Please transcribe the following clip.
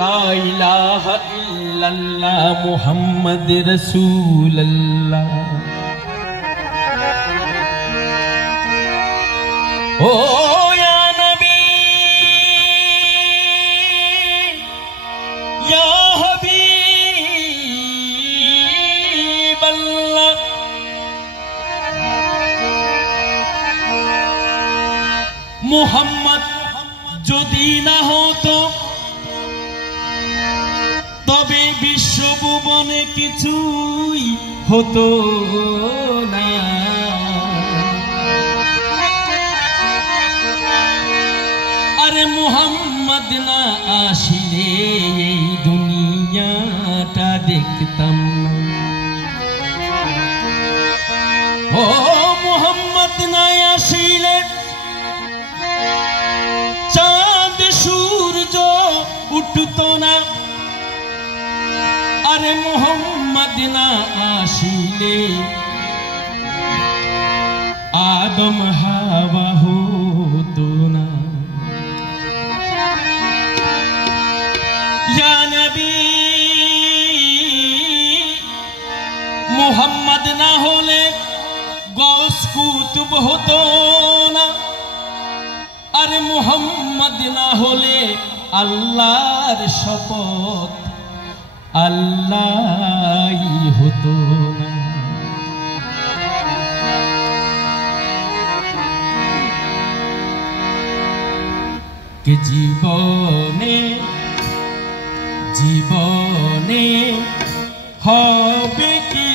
লা ইলাহা ইল্লাল্লাহ মুহাম্মদ রাসূলুল্লাহ। ও ইয়া নবী ইয়া হাবিবাল্লাহ, মুহাম্মদ যদি না হতো তবে বিশ্বভুবনে কিছুই হতো না। আরে মুহাম্মদ না আসিলে এই দুনিয়াটা দেখতাম না। ও মুহাম্মদ না আসিলে চাঁদ সূর্য উঠতো না। আরে মুহাম্মদ না আসিলে আদম হাওয়া হতো না। ইয়া নবী মুহাম্মদ না হলে গৌস কুতুব হতো না। আরে মুহাম্মদ না হলে আল্লাহর শপথ আল্লাহই হতো না। কে জীবনে জীবনে হবে কি